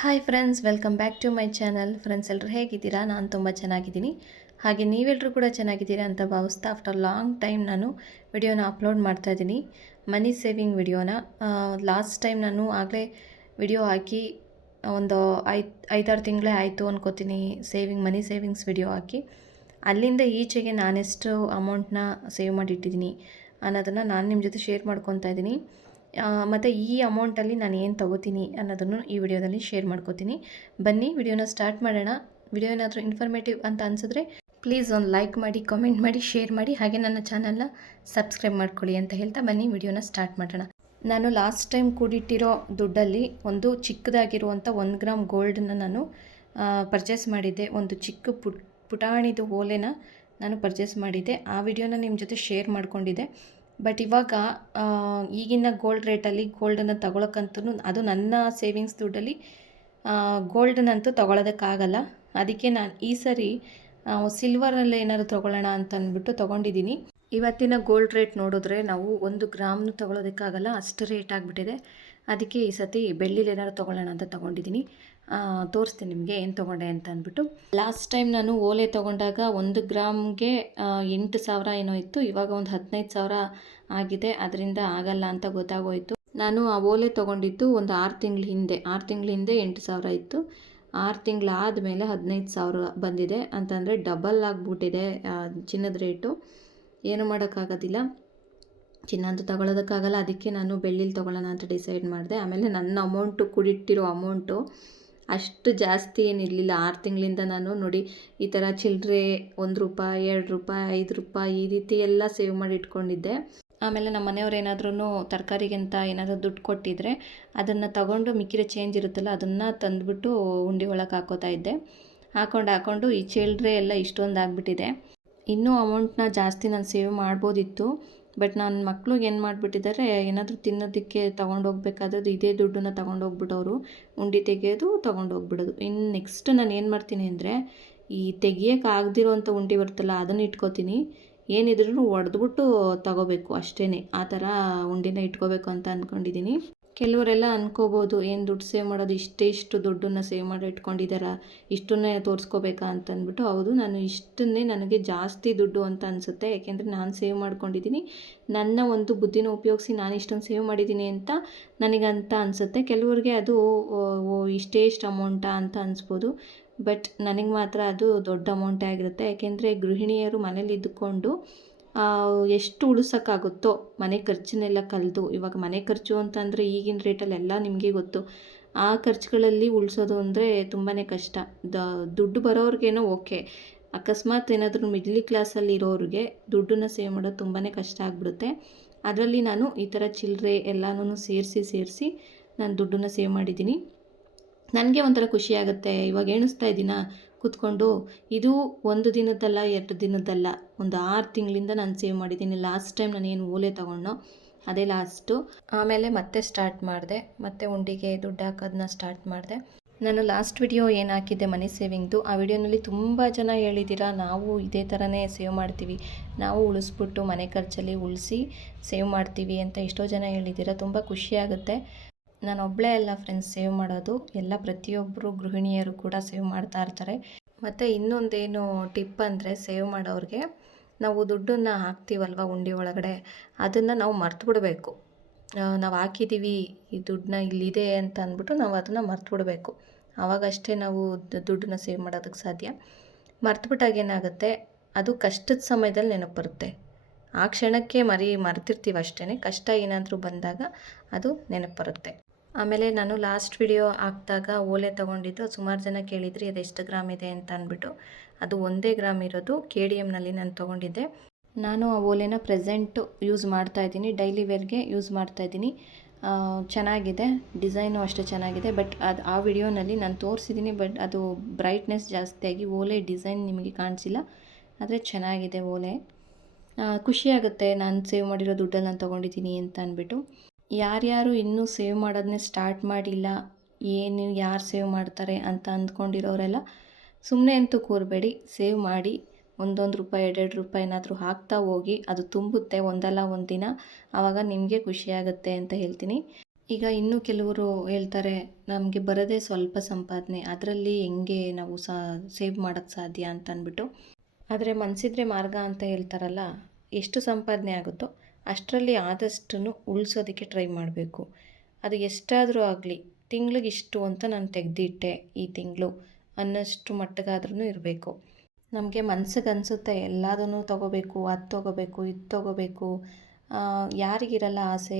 Hi friends, welcome back to my channel. Friends ಎಲ್ಲರೂ ಹೇಗಿದ್ದೀರಾ? ನಾನು ತುಂಬ ಚೆನ್ನಾಗಿದ್ದೀನಿ. ಹಾಗೆ ನೀವೆಲ್ಲರೂ ಕೂಡ ಚೆನ್ನಾಗಿದ್ದೀರಾ ಅಂತ ಭಾವಿಸ್ತಾ ಆಫ್ಟರ್ ಲಾಂಗ್ ಟೈಮ್ ನಾನು ವಿಡಿಯೋನ ಅಪ್ಲೋಡ್ ಮಾಡ್ತಾಯಿದ್ದೀನಿ. ಮನಿ ಸೇವಿಂಗ್ ವಿಡಿಯೋನ ಲಾಸ್ಟ್ ಟೈಮ್ ನಾನು ಆಗಲೇ ವಿಡಿಯೋ ಹಾಕಿ ಒಂದು 5-6 ತಿಂಗಳೇ ಆಯಿತು ಅನ್ಕೋತೀನಿ ಮನಿ ಸೇವಿಂಗ್ಸ್ ವಿಡಿಯೋ ಹಾಕಿ. ಅಲ್ಲಿಂದ ಈಚೆಗೆ ನಾನೆಷ್ಟು ಅಮೌಂಟ್ನ ಸೇವ್ ಮಾಡಿಟ್ಟಿದ್ದೀನಿ ಅನ್ನೋದನ್ನು ನಾನು ನಿಮ್ಮ ಜೊತೆ ಶೇರ್ ಮಾಡ್ಕೊತಾ ಇದ್ದೀನಿ. ಮತ್ತು ಈ ಅಮೌಂಟಲ್ಲಿ ನಾನು ಏನು ತೊಗೋತೀನಿ ಅನ್ನೋದನ್ನು ಈ ವಿಡಿಯೋದಲ್ಲಿ ಶೇರ್ ಮಾಡ್ಕೋತೀನಿ. ಬನ್ನಿ ವಿಡಿಯೋನ ಸ್ಟಾರ್ಟ್ ಮಾಡೋಣ. ವಿಡಿಯೋ ಏನಾದರೂ ಇನ್ಫಾರ್ಮೇಟಿವ್ ಅಂತ ಅನಿಸಿದ್ರೆ ಪ್ಲೀಸ್ ಒಂದು ಲೈಕ್ ಮಾಡಿ, ಕಾಮೆಂಟ್ ಮಾಡಿ, ಶೇರ್ ಮಾಡಿ, ಹಾಗೆ ನನ್ನ ಚಾನಲ್ನ ಸಬ್ಸ್ಕ್ರೈಬ್ ಮಾಡ್ಕೊಳ್ಳಿ ಅಂತ ಹೇಳ್ತಾ ಬನ್ನಿ ವಿಡಿಯೋನ ಸ್ಟಾರ್ಟ್ ಮಾಡೋಣ. ನಾನು ಲಾಸ್ಟ್ ಟೈಮ್ ಕೂಡಿಟ್ಟಿರೋ ದುಡ್ಡಲ್ಲಿ ಒಂದು ಚಿಕ್ಕದಾಗಿರುವಂಥ 1 ಗ್ರಾಮ್ ಗೋಲ್ಡನ್ನ ನಾನು ಪರ್ಚೇಸ್ ಮಾಡಿದ್ದೆ. ಒಂದು ಚಿಕ್ಕ ಪುಟಾಣಿದು ಓಲೆನ ನಾನು ಪರ್ಚೇಸ್ ಮಾಡಿದ್ದೆ. ಆ ವಿಡಿಯೋನ ನಿಮ್ಮ ಜೊತೆ ಶೇರ್ ಮಾಡ್ಕೊಂಡಿದ್ದೆ. ಬಟ್ ಇವಾಗ ಈಗಿನ ಗೋಲ್ಡ್ ರೇಟಲ್ಲಿ ಗೋಲ್ಡನ್ನು ತಗೊಳಕ್ಕಂತೂ ಅದು ನನ್ನ ಸೇವಿಂಗ್ಸ್ ದುಡ್ಡಲ್ಲಿ ಗೋಲ್ಡನ್ನಂತೂ ತೊಗೊಳೋದಕ್ಕಾಗಲ್ಲ. ಅದಕ್ಕೆ ನಾನು ಈ ಸರಿ ಸಿಲ್ವರಲ್ಲಿ ಏನಾದ್ರು ತೊಗೊಳ್ಳೋಣ ಅಂತ ಅಂದ್ಬಿಟ್ಟು ತೊಗೊಂಡಿದ್ದೀನಿ. ಇವತ್ತಿನ ಗೋಲ್ಡ್ ರೇಟ್ ನೋಡಿದ್ರೆ ನಾವು 1 ಗ್ರಾಮ್ನು ತೊಗೊಳೋದಕ್ಕಾಗಲ್ಲ, ಅಷ್ಟು ರೇಟ್ ಆಗಿಬಿಟ್ಟಿದೆ. ಅದಕ್ಕೆ ಈ ಸತಿ ಬೆಳ್ಳಿಲಿ ಏನಾದ್ರು ತೊಗೊಳ್ಳೋಣ ಅಂತ ತೊಗೊಂಡಿದ್ದೀನಿ. ತೋರಿಸ್ತೀನಿ ನಿಮಗೆ ಏನು ತೊಗೊಂಡೆ ಅಂತ ಅಂದ್ಬಿಟ್ಟು. ಲಾಸ್ಟ್ ಟೈಮ್ ನಾನು ಓಲೆ ತೊಗೊಂಡಾಗ 1 ಗ್ರಾಮ್ಗೆ 8,000 ಏನೋ ಇತ್ತು. ಇವಾಗ ಒಂದು 15,000 ಆಗಿದೆ. ಅದರಿಂದ ಆಗಲ್ಲ ಅಂತ ಗೊತ್ತಾಗೋಯಿತು. ನಾನು ಆ ಓಲೆ ತೊಗೊಂಡಿದ್ದು ಒಂದು 6 ತಿಂಗಳ ಹಿಂದೆ 8,000 ಇತ್ತು. 6 ತಿಂಗಳಾದಮೇಲೆ 15,000 ಬಂದಿದೆ. ಅಂತಂದರೆ ಡಬಲ್ ಆಗಿಬಿಟ್ಟಿದೆ ಚಿನ್ನದ ರೇಟು. ಏನು ಮಾಡೋಕ್ಕಾಗೋದಿಲ್ಲ, ಚಿನ್ನ ಅಂತೂ ತಗೊಳ್ಳೋದಕ್ಕಾಗಲ್ಲ. ಅದಕ್ಕೆ ನಾನು ಬೆಳ್ಳಿಲಿ ತೊಗೊಳ್ಳೋಣ ಅಂತ ಡಿಸೈಡ್ ಮಾಡಿದೆ. ಆಮೇಲೆ ನನ್ನ ಅಮೌಂಟು ಕೂಡಿಟ್ಟಿರೋ ಅಮೌಂಟು ಅಷ್ಟು ಜಾಸ್ತಿ ಏನಿರಲಿಲ್ಲ. 6 ತಿಂಗಳಿಂದ ನಾನು ನೋಡಿ ಈ ಥರ ಚಿಲ್ಲರೆ ₹1, ₹2, ₹5 ಈ ರೀತಿ ಎಲ್ಲ ಸೇವ್ ಮಾಡಿ ಇಟ್ಕೊಂಡಿದ್ದೆ. ಆಮೇಲೆ ನಮ್ಮ ಮನೆಯವ್ರು ಏನಾದ್ರೂ ತರಕಾರಿಗಿಂತ ಏನಾದರೂ ದುಡ್ಡು ಕೊಟ್ಟಿದ್ದರೆ ಅದನ್ನು ತಗೊಂಡು ಮಿಕ್ಕಿರೋ ಚೇಂಜ್ ಇರುತ್ತಲ್ಲ ಅದನ್ನು ತಂದುಬಿಟ್ಟು ಉಂಡೆ ಒಳಗೆ ಹಾಕೋತಾ ಇದ್ದೆ. ಹಾಕೊಂಡು ಈ ಚಿಲ್ಲರೆ ಎಲ್ಲ ಇಷ್ಟೊಂದು ಆಗಿಬಿಟ್ಟಿದೆ. ಇನ್ನೂ ಅಮೌಂಟ್ನ ಜಾಸ್ತಿ ನಾನು ಸೇವ್ ಮಾಡ್ಬೋದಿತ್ತು. ಬಟ್ ನನ್ನ ಮಕ್ಳಿಗೆ ಏನು ಮಾಡಿಬಿಟ್ಟಿದ್ದಾರೆ, ಏನಾದರೂ ತಿನ್ನೋದಕ್ಕೆ ತೊಗೊಂಡೋಗ್ಬೇಕಾದ್ರೆ ಇದೇ ದುಡ್ಡನ್ನು ತೊಗೊಂಡೋಗ್ಬಿಟ್ಟವರು ಉಂಡೆ ತೆಗೆಯೋದು, ತೊಗೊಂಡೋಗ್ಬಿಡೋದು. ಇನ್ನು ನೆಕ್ಸ್ಟ್ ನಾನು ಏನು ಮಾಡ್ತೀನಿ ಅಂದರೆ, ಈ ತೆಗಿಯೋಕೆ ಆಗದಿರೋವಂಥ ಉಂಡೆ ಬರುತ್ತಲ್ಲ ಅದನ್ನು ಇಟ್ಕೋತೀನಿ. ಏನಿದ್ರೂ ಹೊಡೆದ್ಬಿಟ್ಟು ತೊಗೋಬೇಕು ಅಷ್ಟೇ. ಆ ಥರ ಉಂಡೆನ ಇಟ್ಕೋಬೇಕು ಅಂತ ಅಂದ್ಕೊಂಡಿದ್ದೀನಿ. ಕೆಲವರೆಲ್ಲ ಅನ್ಕೋಬೋದು, ಏನು ದುಡ್ಡು ಸೇವ್ ಮಾಡೋದು, ಇಷ್ಟು ದುಡ್ಡನ್ನು ಸೇವ್ ಮಾಡಿ ಇಟ್ಕೊಂಡಿದ್ದಾರಾ, ಇಷ್ಟನ್ನೇ ತೋರಿಸ್ಕೋಬೇಕಾ ಅಂತ ಅಂದ್ಬಿಟ್ಟು. ಹೌದು, ನಾನು ಇಷ್ಟನ್ನೇ ನನಗೆ ಜಾಸ್ತಿ ದುಡ್ಡು ಅಂತ ಅನಿಸುತ್ತೆ. ಯಾಕೆಂದರೆ ನಾನು ಸೇವ್ ಮಾಡ್ಕೊಂಡಿದ್ದೀನಿ. ನನ್ನ ಒಂದು ಬುದ್ಧಿನ ಉಪಯೋಗಿಸಿ ನಾನು ಇಷ್ಟೊಂದು ಸೇವ್ ಮಾಡಿದ್ದೀನಿ ಅಂತ ನನಗಂತ ಅನಿಸುತ್ತೆ. ಕೆಲವ್ರಿಗೆ ಅದು ಇಷ್ಟು ಅಮೌಂಟಾ ಅಂತ ಅನಿಸ್ಬೋದು. ಬಟ್ ನನಗೆ ಮಾತ್ರ ಅದು ದೊಡ್ಡ ಅಮೌಂಟೇ ಆಗಿರುತ್ತೆ. ಯಾಕೆಂದರೆ ಗೃಹಿಣಿಯರು ಮನೇಲಿ ಇದ್ದುಕೊಂಡು ಎಷ್ಟು ಉಳಿಸೋಕ್ಕಾಗುತ್ತೋ ಮನೆ ಖರ್ಚನ್ನೆಲ್ಲ ಕಳೆದು, ಇವಾಗ ಮನೆ ಖರ್ಚು ಅಂತಂದರೆ ಈಗಿನ ರೇಟಲ್ಲೆಲ್ಲ ನಿಮಗೆ ಗೊತ್ತು. ಆ ಖರ್ಚುಗಳಲ್ಲಿ ಉಳಿಸೋದು ಅಂದರೆ ತುಂಬಾ ಕಷ್ಟ. ದುಡ್ಡು ಬರೋರಿಗೇನೋ ಓಕೆ, ಅಕಸ್ಮಾತ್ ಏನಾದರೂ ಮಿಡ್ಲ್ ಕ್ಲಾಸಲ್ಲಿ ಇರೋರಿಗೆ ದುಡ್ಡನ್ನು ಸೇವ್ ಮಾಡೋದು ತುಂಬಾ ಕಷ್ಟ ಆಗಿಬಿಡುತ್ತೆ. ಅದರಲ್ಲಿ ನಾನು ಈ ಥರ ಚಿಲ್ಲರೆ ಎಲ್ಲನೂ ಸೇರಿಸಿ ನಾನು ದುಡ್ಡನ್ನು ಸೇವ್ ಮಾಡಿದ್ದೀನಿ. ನನಗೆ ಒಂಥರ ಖುಷಿಯಾಗುತ್ತೆ. ಇವಾಗ ಎಣಿಸ್ತಾ ಇದ್ದೀನ ಕೂತ್ಕೊಂಡು, ಇದು 1 ದಿನದ್ದಲ್ಲ, 2 ದಿನದ್ದಲ್ಲ, ಒಂದು 6 ತಿಂಗಳಿಂದ ನಾನು ಸೇವ್ ಮಾಡಿದ್ದೀನಿ. ಲಾಸ್ಟ್ ಟೈಮ್ ನಾನು ಏನು ಓಲೆ ತೊಗೊಂಡೋ ಅದೇ ಲಾಸ್ಟು. ಆಮೇಲೆ ಮತ್ತೆ ಸ್ಟಾರ್ಟ್ ಮಾಡಿದೆ, ಮತ್ತೆ ಉಂಡಿಗೆ ದುಡ್ಡು ಹಾಕೋದನ್ನ ಸ್ಟಾರ್ಟ್ ಮಾಡಿದೆ. ನಾನು ಲಾಸ್ಟ್ ವಿಡಿಯೋ ಏನು ಹಾಕಿದ್ದೆ ಮನಿ ಸೇವಿಂಗ್ದು, ಆ ವಿಡಿಯೋನಲ್ಲಿ ತುಂಬ ಜನ ಹೇಳಿದ್ದೀರಾ, ನಾವು ಇದೇ ಥರನೇ ಸೇವ್ ಮಾಡ್ತೀವಿ, ನಾವು ಉಳಿಸ್ಬಿಟ್ಟು ಮನೆ ಖರ್ಚಲ್ಲಿ ಉಳಿಸಿ ಸೇವ್ ಮಾಡ್ತೀವಿ ಅಂತ ಎಷ್ಟೋ ಜನ ಹೇಳಿದ್ದೀರಾ. ತುಂಬ ಖುಷಿಯಾಗುತ್ತೆ. ನಾನು ಒಬ್ಬಳೇ ಅಲ್ಲ ಫ್ರೆಂಡ್ಸ್ ಸೇವ್ ಮಾಡೋದು, ಎಲ್ಲ ಪ್ರತಿಯೊಬ್ಬರು ಗೃಹಿಣಿಯರು ಕೂಡ ಸೇವ್ ಮಾಡ್ತಾ ಇರ್ತಾರೆ. ಮತ್ತು ಇನ್ನೊಂದೇನು ಟಿಪ್ ಅಂದರೆ, ಸೇವ್ ಮಾಡೋರಿಗೆ ನಾವು ದುಡ್ಡನ್ನು ಹಾಕ್ತೀವಲ್ವ ಉಂಡೆ ಒಳಗಡೆ, ಅದನ್ನು ನಾವು ಮರ್ತು ಬಿಡಬೇಕು. ನಾವು ಹಾಕಿದ್ದೀವಿ ಈ ದುಡ್ಡನ್ನ ಇಲ್ಲಿದೆ ಅಂತ ಅಂದ್ಬಿಟ್ಟು ನಾವು ಅದನ್ನು ಮರ್ತು ಬಿಡಬೇಕು. ಆವಾಗಷ್ಟೇ ನಾವು ದುಡ್ಡನ್ನ ಸೇವ್ ಮಾಡೋದಕ್ಕೆ ಸಾಧ್ಯ. ಮರ್ತುಬಿಟ್ಟಾಗ ಏನಾಗುತ್ತೆ, ಅದು ಕಷ್ಟದ ಸಮಯದಲ್ಲಿ ನೆನಪು ಬರುತ್ತೆ. ಆ ಕ್ಷಣಕ್ಕೆ ಮರ್ತಿರ್ತೀವಿ ಅಷ್ಟೇ. ಕಷ್ಟ ಏನಾದರೂ ಬಂದಾಗ ಅದು ನೆನಪು ಬರುತ್ತೆ. ಆಮೇಲೆ ನಾನು ಲಾಸ್ಟ್ ವಿಡಿಯೋ ಹಾಕಿದಾಗ ಓಲೆ ತೊಗೊಂಡಿದ್ದು ಸುಮಾರು ಜನ ಕೇಳಿದ್ರಿ, ಅದು ಎಷ್ಟು ಗ್ರಾಮ್ ಇದೆ ಅಂತ ಅಂದ್ಬಿಟ್ಟು. ಅದು 1 ಗ್ರಾಮ್ ಇರೋದು KDMನಲ್ಲಿ ನಾನು ತೊಗೊಂಡಿದ್ದೆ. ನಾನು ಆ ಓಲೆನ ಪ್ರೆಸೆಂಟು ಯೂಸ್ ಮಾಡ್ತಾಯಿದ್ದೀನಿ, ಡೈಲಿ ವೇರ್ಗೆ ಯೂಸ್ ಮಾಡ್ತಾಯಿದ್ದೀನಿ. ಚೆನ್ನಾಗಿದೆ, ಡಿಸೈನು ಅಷ್ಟೇ ಚೆನ್ನಾಗಿದೆ. ಬಟ್ ಅದು ಆ ವಿಡಿಯೋನಲ್ಲಿ ನಾನು ತೋರಿಸಿದ್ದೀನಿ, ಬಟ್ ಅದು ಬ್ರೈಟ್ನೆಸ್ ಜಾಸ್ತಿಯಾಗಿ ಓಲೆ ಡಿಸೈನ್ ನಿಮಗೆ ಕಾಣಿಸಿಲ್ಲ. ಆದರೆ ಚೆನ್ನಾಗಿದೆ ಓಲೆ. ಖುಷಿಯಾಗುತ್ತೆ, ನಾನು ಸೇವ್ ಮಾಡಿರೋ ದುಡ್ಡಲ್ಲಿ ನಾನು ತೊಗೊಂಡಿದ್ದೀನಿ ಅಂತ ಅಂದ್ಬಿಟ್ಟು. ಯಾರ್ಯಾರು ಇನ್ನೂ ಸೇವ್ ಮಾಡೋದನ್ನೇ ಸ್ಟಾರ್ಟ್ ಮಾಡಿಲ್ಲ, ಯಾರು ಸೇವ್ ಮಾಡ್ತಾರೆ ಅಂತ ಅಂದ್ಕೊಂಡಿರೋರೆಲ್ಲ ಸುಮ್ಮನೆ ಅಂತೂ ಕೂರಬೇಡಿ, ಸೇವ್ ಮಾಡಿ. ₹1 ₹2 ಏನಾದರೂ ಹಾಕ್ತಾ ಹೋಗಿ, ಅದು ತುಂಬುತ್ತೆ ಒಂದಲ್ಲ ಒಂದು ದಿನ. ಆವಾಗ ನಿಮಗೆ ಖುಷಿಯಾಗುತ್ತೆ ಅಂತ ಹೇಳ್ತೀನಿ. ಈಗ ಇನ್ನೂ ಕೆಲವರು ಹೇಳ್ತಾರೆ, ನಮಗೆ ಬರೋದೇ ಸ್ವಲ್ಪ ಸಂಪಾದನೆ, ಅದರಲ್ಲಿ ಹೆಂಗೆ ನಾವು ಸೇವ್ ಮಾಡೋಕ್ಕೆ ಸಾಧ್ಯ ಅಂತ ಅಂದ್ಬಿಟ್ಟು. ಆದರೆ ಮನಸ್ಸಿದ್ರೆ ಮಾರ್ಗ ಅಂತ ಹೇಳ್ತಾರಲ್ಲ, ಎಷ್ಟು ಸಂಪಾದನೆ ಆಗುತ್ತೋ ಅಷ್ಟರಲ್ಲಿ ಆದಷ್ಟನ್ನು ಉಳಿಸೋದಕ್ಕೆ ಟ್ರೈ ಮಾಡಬೇಕು. ಅದು ಎಷ್ಟಾದರೂ ಆಗಲಿ, ತಿಂಗಳಿಗಿಷ್ಟು ಅಂತ ನಾನು ತೆಗೆದಿಟ್ಟೆ ಈ ತಿಂಗಳು ಅನ್ನೋಷ್ಟು ಮಟ್ಟಿಗಾದ್ರೂ ಇರಬೇಕು. ನಮಗೆ ಮನ್ಸಿಗೆ ಅನಿಸುತ್ತೆ ಎಲ್ಲದನ್ನೂ ತೊಗೋಬೇಕು, ಅದು ತೊಗೋಬೇಕು, ಇದು ತೊಗೋಬೇಕು. ಯಾರಿಗಿರಲ್ಲ ಆಸೆ?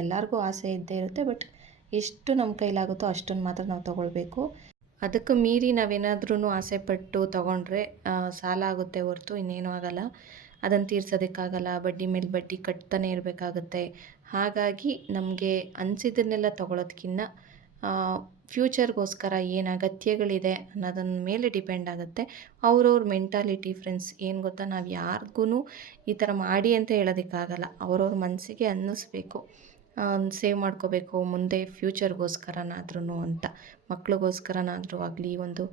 ಎಲ್ಲರಿಗೂ ಆಸೆ ಇದ್ದೇ ಇರುತ್ತೆ. ಬಟ್ ಎಷ್ಟು ನಮ್ಮ ಕೈಲಾಗುತ್ತೋ ಅಷ್ಟನ್ನು ಮಾತ್ರ ನಾವು ತೊಗೊಳ್ಬೇಕು. ಅದಕ್ಕೆ ಮೀರಿ ನಾವೇನಾದ್ರೂ ಆಸೆ ಪಟ್ಟು ತೊಗೊಂಡ್ರೆ ಸಾಲ ಆಗುತ್ತೆ ಹೊರತು ಇನ್ನೇನೂ ಆಗಲ್ಲ. ಅದನ್ನು ತೀರ್ಸೋದಕ್ಕಾಗಲ್ಲ, ಬಡ್ಡಿ ಮೇಲೆ ಬಡ್ಡಿ ಕಟ್ತಾನೆ ಇರಬೇಕಾಗುತ್ತೆ. ಹಾಗಾಗಿ ನಮಗೆ ಅನಿಸಿದ್ದನ್ನೆಲ್ಲ ತೊಗೊಳೋದ್ಕಿಂತ ಫ್ಯೂಚರ್ಗೋಸ್ಕರ ಏನು ಅಗತ್ಯಗಳಿದೆ ಅನ್ನೋದನ್ನ ಮೇಲೆ ಡಿಪೆಂಡ್ ಆಗುತ್ತೆ. ಅವ್ರವ್ರ ಮೆಂಟಾಲಿಟಿ ಫ್ರೆಂಡ್ಸ್. ಏನು ಗೊತ್ತಾ, ನಾವು ಯಾರಿಗೂ ಈ ಥರ ಮಾಡಿ ಅಂತ ಹೇಳೋದಕ್ಕಾಗಲ್ಲ. ಅವ್ರವ್ರ ಮನಸ್ಸಿಗೆ ಅನ್ನಿಸ್ಬೇಕು, ಸೇವ್ ಮಾಡ್ಕೋಬೇಕು ಮುಂದೆ ಫ್ಯೂಚರ್ಗೋಸ್ಕರನಾದ್ರೂ ಅಂತ. ಮಕ್ಳಿಗೋಸ್ಕರನಾದರೂ ಆಗಲಿ, ಒಂದು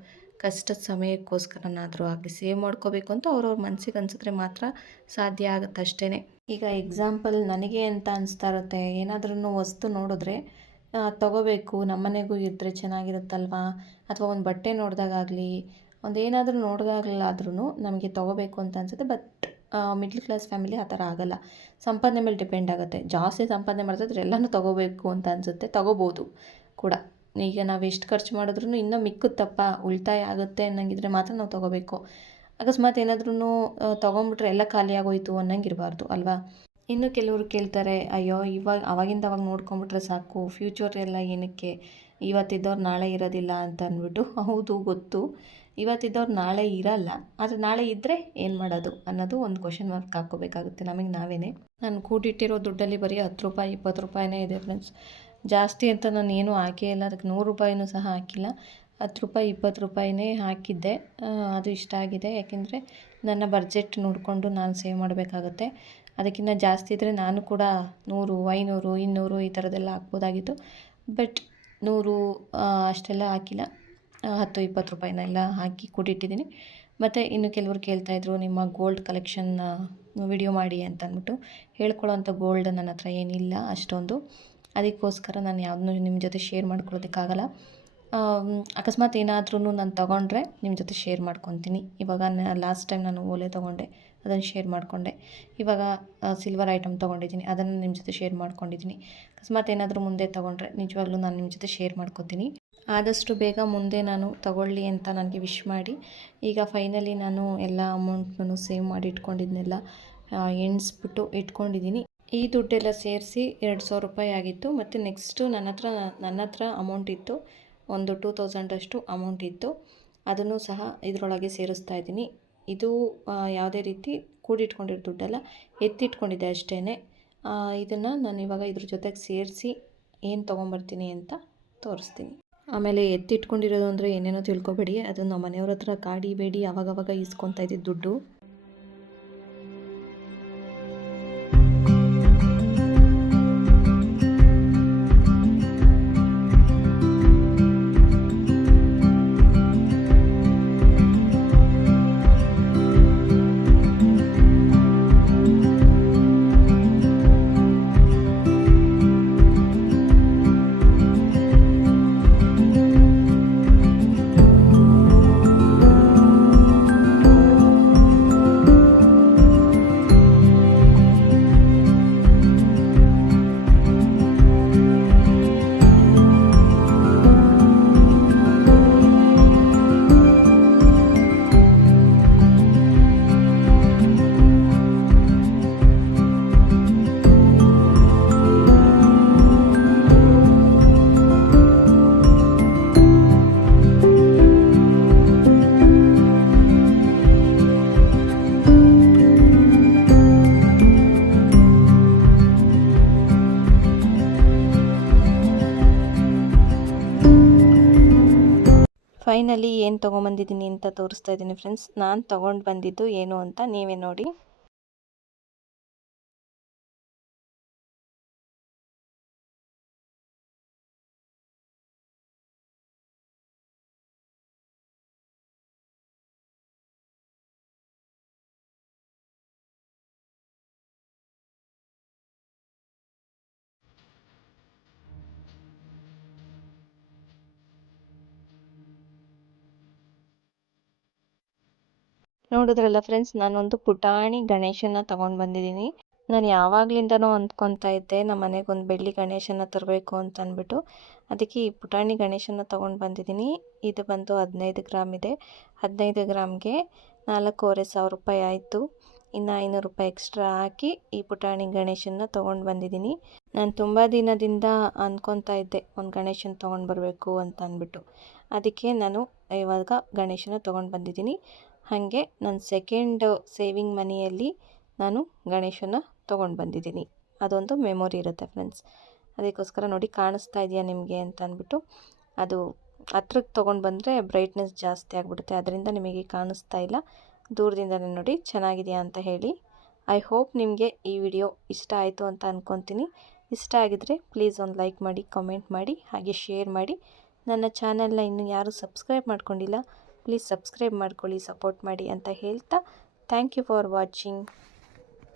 ಕಷ್ಟದ ಸಮಯಕ್ಕೋಸ್ಕರನಾದರೂ ಆಗಲಿ ಸೇವ್ ಮಾಡ್ಕೋಬೇಕು ಅಂತ ಅವ್ರವ್ರ ಮನಸ್ಸಿಗೆ ಅನಿಸಿದ್ರೆ ಮಾತ್ರ ಸಾಧ್ಯ ಆಗುತ್ತೆ ಅಷ್ಟೇ. ಈಗ ಎಕ್ಸಾಂಪಲ್ ನನಗೆ ಅಂತ ಅನಿಸ್ತಾ ಇರುತ್ತೆ, ಏನಾದ್ರೂ ವಸ್ತು ನೋಡಿದ್ರೆ ತೊಗೋಬೇಕು, ನಮ್ಮನೆಗೂ ಇದ್ದರೆ ಚೆನ್ನಾಗಿರುತ್ತಲ್ವಾ, ಅಥವಾ ಒಂದು ಬಟ್ಟೆ ನೋಡಿದಾಗಲಿ, ಒಂದೇನಾದರೂ ನೋಡಿದಾಗಲಾದ್ರೂ ನಮಗೆ ತೊಗೋಬೇಕು ಅಂತ ಅನಿಸುತ್ತೆ. ಬಟ್ ಮಿಡ್ಲ್ ಕ್ಲಾಸ್ ಫ್ಯಾಮಿಲಿ ಆ ಥರ ಆಗೋಲ್ಲ. ಸಂಪಾದನೆ ಮೇಲೆ ಡಿಪೆಂಡ್ ಆಗುತ್ತೆ. ಜಾಸ್ತಿ ಸಂಪಾದನೆ ಮಾಡ್ತಿದ್ರೆ ಎಲ್ಲನೂ ತೊಗೋಬೇಕು ಅಂತ ಅನಿಸುತ್ತೆ, ತೊಗೋಬೋದು ಕೂಡ. ಈಗ ನಾವು ಎಷ್ಟು ಖರ್ಚು ಮಾಡಿದ್ರೂ ಇನ್ನೂ ಮಿಕ್ಕುತ್ತಪ್ಪ, ಉಳಿತಾಯ ಆಗುತ್ತೆ ಅನ್ನಂಗಿದ್ರೆ ಮಾತ್ರ ನಾವು ತೊಗೋಬೇಕು. ಅಕಸ್ಮಾತ್ ಏನಾದ್ರೂ ತೊಗೊಂಬಿಟ್ರೆ ಎಲ್ಲ ಖಾಲಿ ಆಗೋಯ್ತು ಅನ್ನಂಗಿರಬಾರ್ದು ಅಲ್ವಾ. ಇನ್ನು ಕೆಲವರು ಕೇಳ್ತಾರೆ, ಅಯ್ಯೋ ಅವಾಗಿಂದ ಅವಾಗ ನೋಡ್ಕೊಂಬಿಟ್ರೆ ಸಾಕು, ಫ್ಯೂಚರ್ ಎಲ್ಲ ಏನಕ್ಕೆ, ಇವತ್ತಿದ್ದವ್ರು ನಾಳೆ ಇರೋದಿಲ್ಲ ಅಂತ ಅಂದ್ಬಿಟ್ಟು. ಹೌದು ಗೊತ್ತು, ಇವತ್ತಿದ್ದವ್ರು ನಾಳೆ ಇರಲ್ಲ. ಆದರೆ ನಾಳೆ ಇದ್ದರೆ ಏನು ಮಾಡೋದು ಅನ್ನೋದು ಒಂದು ಕ್ವಶನ್ ಮಾರ್ಕ್ ಹಾಕ್ಕೋಬೇಕಾಗುತ್ತೆ ನಮಗೆ ನಾವೇ. ನಾನು ಕೂಡಿಟ್ಟಿರೋ ದುಡ್ಡಲ್ಲಿ ಬರೀ 10 ರೂಪಾಯಿ 20 ರೂಪಾಯಿನೇ ಇದೆ ಫ್ರೆಂಡ್ಸ್. ಜಾಸ್ತಿ ಅಂತ ನಾನು ಏನೂ ಹಾಕೇ ಇಲ್ಲ, ಅದಕ್ಕೆ 100 ರೂಪಾಯಿನೂ ಸಹ ಹಾಕಿಲ್ಲ. 10 ರೂಪಾಯಿ 20 ರೂಪಾಯಿನೇ ಹಾಕಿದ್ದೆ. ಅದು ಇಷ್ಟ ಆಗಿದೆ, ಯಾಕೆಂದರೆ ನನ್ನ ಬಡ್ಜೆಟ್ ನೋಡಿಕೊಂಡು ನಾನು ಸೇವ್ ಮಾಡಬೇಕಾಗುತ್ತೆ. ಅದಕ್ಕಿಂತ ಜಾಸ್ತಿ ಇದ್ದರೆ ನಾನು ಕೂಡ 100, 500, 200 ಈ ಥರದ್ದೆಲ್ಲ ಹಾಕ್ಬೋದಾಗಿತ್ತು. ಬಟ್ 100 ಅಷ್ಟೆಲ್ಲ ಹಾಕಿಲ್ಲ. 10, 20 ರೂಪಾಯಿನೆಲ್ಲ ಹಾಕಿ ಕೂಡಿಟ್ಟಿದ್ದೀನಿ. ಮತ್ತು ಇನ್ನು ಕೆಲವರು ಕೇಳ್ತಾಯಿದ್ರು, ನಿಮ್ಮ ಗೋಲ್ಡ್ ಕಲೆಕ್ಷನ್ನ ವಿಡಿಯೋ ಮಾಡಿ ಅಂತ ಅಂದ್ಬಿಟ್ಟು. ಹೇಳ್ಕೊಳ್ಳೋವಂಥ ಗೋಲ್ಡ್ ನನ್ನ ಹತ್ರ ಏನಿಲ್ಲ ಅಷ್ಟೊಂದು. ಅದಕ್ಕೋಸ್ಕರ ನಾನು ಯಾವುದನ್ನೂ ನಿಮ್ಮ ಜೊತೆ ಶೇರ್ ಮಾಡ್ಕೊಳ್ಳೋದಕ್ಕಾಗಲ್ಲ. ಅಕಸ್ಮಾತ್ ಏನಾದ್ರೂ ನಾನು ತೊಗೊಂಡ್ರೆ ನಿಮ್ಮ ಜೊತೆ ಶೇರ್ ಮಾಡ್ಕೊತೀನಿ. ಇವಾಗ ಲಾಸ್ಟ್ ಟೈಮ್ ನಾನು ಓಲೆ ತೊಗೊಂಡೆ, ಅದನ್ನು ಶೇರ್ ಮಾಡಿಕೊಂಡೆ. ಇವಾಗ ಸಿಲ್ವರ್ ಐಟಮ್ ತೊಗೊಂಡಿದ್ದೀನಿ, ಅದನ್ನು ನಿಮ್ಮ ಜೊತೆ ಶೇರ್ ಮಾಡ್ಕೊಂಡಿದ್ದೀನಿ. ಅಕಸ್ಮಾತ್ ಏನಾದರೂ ಮುಂದೆ ತೊಗೊಂಡ್ರೆ ನಿಜವಾಗ್ಲೂ ನಾನು ನಿಮ್ಮ ಜೊತೆ ಶೇರ್ ಮಾಡ್ಕೊತೀನಿ. ಆದಷ್ಟು ಬೇಗ ಮುಂದೆ ನಾನು ತೊಗೊಳ್ಳಿ ಅಂತ ನನಗೆ ವಿಶ್ ಮಾಡಿ. ಈಗ ಫೈನಲಿ ನಾನು ಎಲ್ಲ ಅಮೌಂಟ್ನೂ ಸೇವ್ ಮಾಡಿ ಇಟ್ಕೊಂಡಿದ್ನೆಲ್ಲ ಎಣಿಸ್ಬಿಟ್ಟು ಇಟ್ಕೊಂಡಿದ್ದೀನಿ. ಈ ದುಡ್ಡೆಲ್ಲ ಸೇರಿಸಿ 2000 ರೂಪಾಯಿ ಆಗಿತ್ತು. ಮತ್ತು ನೆಕ್ಸ್ಟು ನನ್ನ ಹತ್ರ ಅಮೌಂಟ್ ಇತ್ತು, ಒಂದು 2000 ಅಷ್ಟು ಅಮೌಂಟ್ ಇತ್ತು. ಅದನ್ನು ಸಹ ಇದರೊಳಗೆ ಸೇರಿಸ್ತಾ ಇದ್ದೀನಿ. ಇದು ಯಾವುದೇ ರೀತಿ ಕೂಡಿಟ್ಕೊಂಡಿರೋ ದುಡ್ಡಲ್ಲ, ಎತ್ತಿಟ್ಕೊಂಡಿದ್ದೆ ಅಷ್ಟೇ. ಇದನ್ನು ನಾನು ಇವಾಗ ಇದ್ರ ಜೊತೆಗೆ ಸೇರಿಸಿ ಏನು ತೊಗೊಂಬರ್ತೀನಿ ಅಂತ ತೋರಿಸ್ತೀನಿ. ಆಮೇಲೆ ಎತ್ತಿಟ್ಕೊಂಡಿರೋದು ಅಂದರೆ ಏನೇನೋ ತಿಳ್ಕೊಬೇಡಿ, ಅದನ್ನು ನಮ್ಮ ಮನೆಯವ್ರ ಹತ್ರ ಕಾಡಿ ಬೇಡಿ ಆವಾಗವಾಗ ಇಸ್ಕೊತಾ ಇದ್ದಿದ್ದು ದುಡ್ಡು. ಫೈನಲಿ ಏನು ತೊಗೊಂಬಂದಿದ್ದೀನಿ ಅಂತ ತೋರಿಸ್ತಾ ಇದ್ದೀನಿ ಫ್ರೆಂಡ್ಸ್. ನಾನು ತೊಗೊಂಡು ಬಂದಿದ್ದು ಏನು ಅಂತ ನೀವೇ ನೋಡಿ. ನೋಡಿದ್ರಲ್ಲ ಫ್ರೆಂಡ್ಸ್, ನಾನೊಂದು ಪುಟಾಣಿ ಗಣೇಶನ ತೊಗೊಂಡು ಬಂದಿದ್ದೀನಿ. ನಾನು ಯಾವಾಗಲಿಂದನೂ ಅಂದ್ಕೊತಾ ಇದ್ದೆ ನಮ್ಮ ಮನೆಗೆ ಒಂದು ಬೆಳ್ಳಿ ಗಣೇಶನ ತರಬೇಕು ಅಂತ ಅಂದ್ಬಿಟ್ಟು. ಅದಕ್ಕೆ ಈ ಪುಟಾಣಿ ಗಣೇಶನ ತೊಗೊಂಡು ಬಂದಿದ್ದೀನಿ. ಇದು ಬಂದು 15 ಗ್ರಾಮ್ ಇದೆ. 15 ಗ್ರಾಮ್ಗೆ 4,500 ರೂಪಾಯಿ ಆಯಿತು. ಇನ್ನು 500 ರೂಪಾಯಿ ಎಕ್ಸ್ಟ್ರಾ ಹಾಕಿ ಈ ಪುಟಾಣಿ ಗಣೇಶನ ತೊಗೊಂಡು ಬಂದಿದ್ದೀನಿ. ನಾನು ತುಂಬ ದಿನದಿಂದ ಅಂದ್ಕೊತಾ ಇದ್ದೆ ಒಂದು ಗಣೇಶನ ತೊಗೊಂಡು ಬರಬೇಕು ಅಂತ ಅಂದ್ಬಿಟ್ಟು. ಅದಕ್ಕೆ ನಾನು ಇವಾಗ ಗಣೇಶನ ತೊಗೊಂಡು ಬಂದಿದ್ದೀನಿ. ಹಾಗೆ ನನ್ನ ಸೆಕೆಂಡ್ ಸೇವಿಂಗ್ ಮನಿಯಲ್ಲಿ ನಾನು ಗಣೇಶನ ತೊಗೊಂಡು ಬಂದಿದ್ದೀನಿ. ಅದೊಂದು ಮೆಮೊರಿ ಇರುತ್ತೆ ಫ್ರೆಂಡ್ಸ್. ಅದಕ್ಕೋಸ್ಕರ ನೋಡಿ, ಕಾಣಿಸ್ತಾ ಇದೆಯಾ ನಿಮಗೆ ಅಂತ ಅಂದ್ಬಿಟ್ಟು. ಅದು ಹತ್ರಕ್ಕೆ ತೊಗೊಂಡು ಬಂದರೆ ಬ್ರೈಟ್ನೆಸ್ ಜಾಸ್ತಿ ಆಗಿಬಿಡುತ್ತೆ, ಅದರಿಂದ ನಿಮಗೆ ಕಾಣಿಸ್ತಾ ಇಲ್ಲ. ದೂರದಿಂದಲೇ ನೋಡಿ ಚೆನ್ನಾಗಿದೆಯಾ ಅಂತ ಹೇಳಿ. ಐ ಹೋಪ್ ನಿಮಗೆ ಈ ವಿಡಿಯೋ ಇಷ್ಟ ಆಯಿತು ಅಂತ ಅಂದ್ಕೊತೀನಿ. ಇಷ್ಟ ಆಗಿದರೆ ಪ್ಲೀಸ್ ಒಂದು ಲೈಕ್ ಮಾಡಿ, ಕಮೆಂಟ್ ಮಾಡಿ, ಹಾಗೆ ಶೇರ್ ಮಾಡಿ. ನನ್ನ ಚಾನಲ್ನ ಇನ್ನೂ ಯಾರೂ ಸಬ್ಸ್ಕ್ರೈಬ್ ಮಾಡ್ಕೊಂಡಿಲ್ಲ, ಪ್ಲೀಸ್ ಸಬ್ಸ್ಕ್ರೈಬ್ ಮಾಡ್ಕೊಳ್ಳಿ, ಸಪೋರ್ಟ್ ಮಾಡಿ ಅಂತ ಹೇಳ್ತಾ ಥ್ಯಾಂಕ್ ಯು ಫಾರ್ ವಾಚಿಂಗ್.